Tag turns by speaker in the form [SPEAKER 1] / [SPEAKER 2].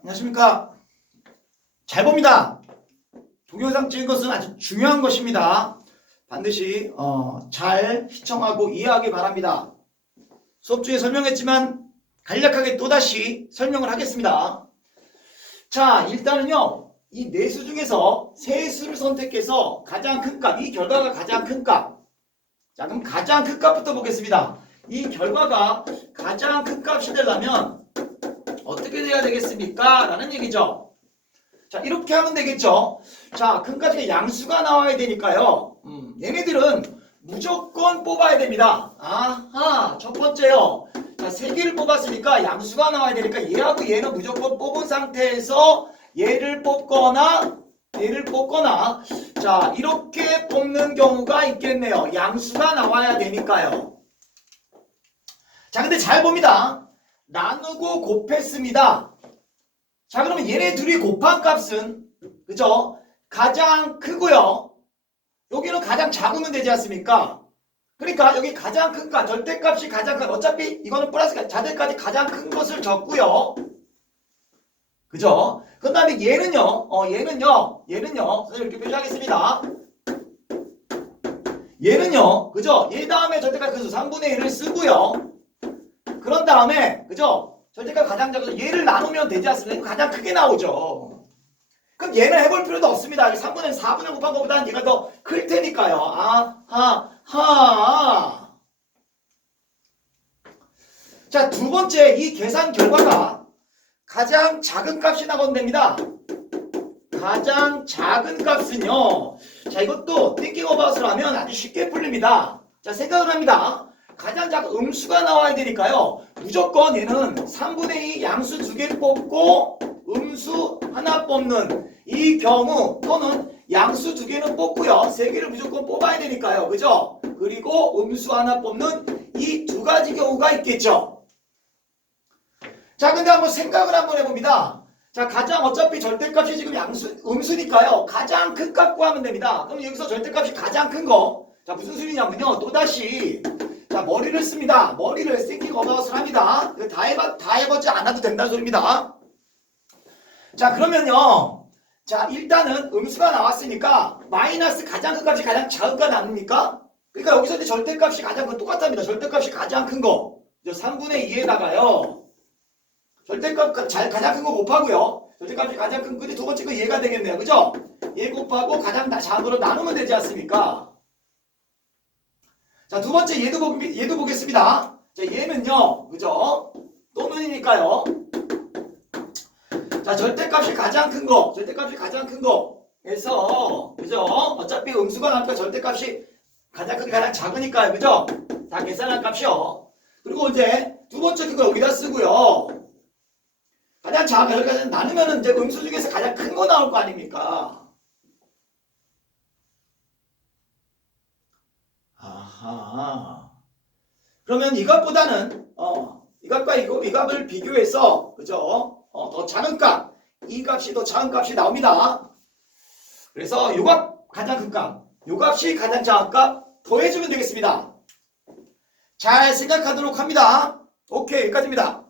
[SPEAKER 1] 안녕하십니까. 잘 봅니다. 동영상 찍은 것은 아주 중요한 것입니다. 반드시 어, 잘 시청하고 이해하기 바랍니다. 수업 중에 설명했지만 간략하게 또다시 설명을 하겠습니다. 자, 일단은요. 이 네수 중에서 세 수를 선택해서 가장 큰 값, 이 결과가 가장 큰 값. 자, 그럼 가장 큰 값부터 보겠습니다. 이 결과가 가장 큰 값이 되려면 어떻게 돼야 되겠습니까? 라는 얘기죠. 자, 이렇게 하면 되겠죠. 자, 큰 값이 양수가 나와야 되니까요. 음, 얘네들은 무조건 뽑아야 됩니다. 아하, 첫 번째요. 자, 세 개를 뽑았으니까 양수가 나와야 되니까 얘하고 얘는 무조건 뽑은 상태에서 얘를 뽑거나 얘를 뽑거나 자, 이렇게 뽑는 경우가 있겠네요. 양수가 나와야 되니까요. 자, 근데 잘 봅니다. 나누고 곱했습니다. 자, 그러면 얘네 둘이 곱한 값은 그죠? 가장 크고요. 여기는 가장 작으면 되지 않습니까? 그러니까 여기 가장 큰 값, 절대값이 가장 큰 어차피 이거는 플러스 자들까지 가장 큰 것을 적고요. 그죠? 그 다음에 얘는요, 어, 얘는요, 얘는요, 선생님 이렇게 표시하겠습니다. 얘는요, 그죠? 얘 다음에 절대값 그수 3분의 1을 쓰고요. 그런 다음에, 그죠? 절대값 가장 작아서 얘를 나누면 되지 않습니까? 가장 크게 나오죠. 그럼 얘는 해볼 필요도 없습니다. 3분의 4분의 곱한 것보다는 얘가 더 클 테니까요. 아, 하, 하. 자, 두 번째, 이 계산 결과가 가장 작은 값이 나거면 됩니다. 가장 작은 값은요. 자, 이것도 thinking about을 하면 아주 쉽게 풀립니다. 자, 생각을 합니다. 가장 작은 음수가 나와야 되니까요. 무조건 얘는 3분의 2 양수 두 개를 뽑고 음수 하나 뽑는 이 경우 또는 양수 두 개는 뽑고요. 세 개를 무조건 뽑아야 되니까요. 그죠? 그리고 음수 하나 뽑는 이 두 가지 경우가 있겠죠. 자, 근데 한번 생각을 한번 해봅니다. 자, 가장 어차피 절대값이 지금 양수, 음수니까요. 가장 큰 값 구하면 됩니다. 그럼 여기서 절대값이 가장 큰 거. 자, 무슨 소리냐면요. 또다시. 자, 머리를 씁니다. 머리를 thinking about을 합니다. 다 해봐, 다 해보지 않아도 된다는 소리입니다. 자, 그러면요. 자, 일단은 음수가 나왔으니까 마이너스 가장 큰 값이 가장 작은 거 나눕니까? 그러니까 여기서 이제 절대값이 가장 큰 똑같답니다. 절대값이 가장 큰 거. 이제 3분의 2에다가요. 절대값 잘 가장 큰 거 곱하고요. 절대값이 가장 큰 근데 두 번째 거 얘가 되겠네요. 그죠? 얘 곱하고 가장 나- 작은 거로 나누면 되지 않습니까? 자, 두 번째 얘도 보, 얘도 보겠습니다. 자, 얘는요. 그죠? 또는이니까요. 자, 절대값이 가장 큰 거. 절대값이 가장 큰 거. 해서 그죠? 어차피 음수가 나니까 절대값이 가장 큰 게 가장 작으니까요. 그죠? 다 계산한 값이요. 그리고 이제 두 번째 그거 여기다 쓰고요. 가장 작은 여기까지 나누면은 이제 음수 중에서 가장 큰 거 나올 거 아닙니까? 아하. 그러면 이것보다는 어 이것과 이거 이 값을 비교해서 그죠? 어, 더 작은 값, 이 값이 더 작은 값이 나옵니다. 그래서 요값 가장 큰 값, 요 값이 가장 작은 값 더해주면 되겠습니다. 잘 생각하도록 합니다. 오케이 여기까지입니다.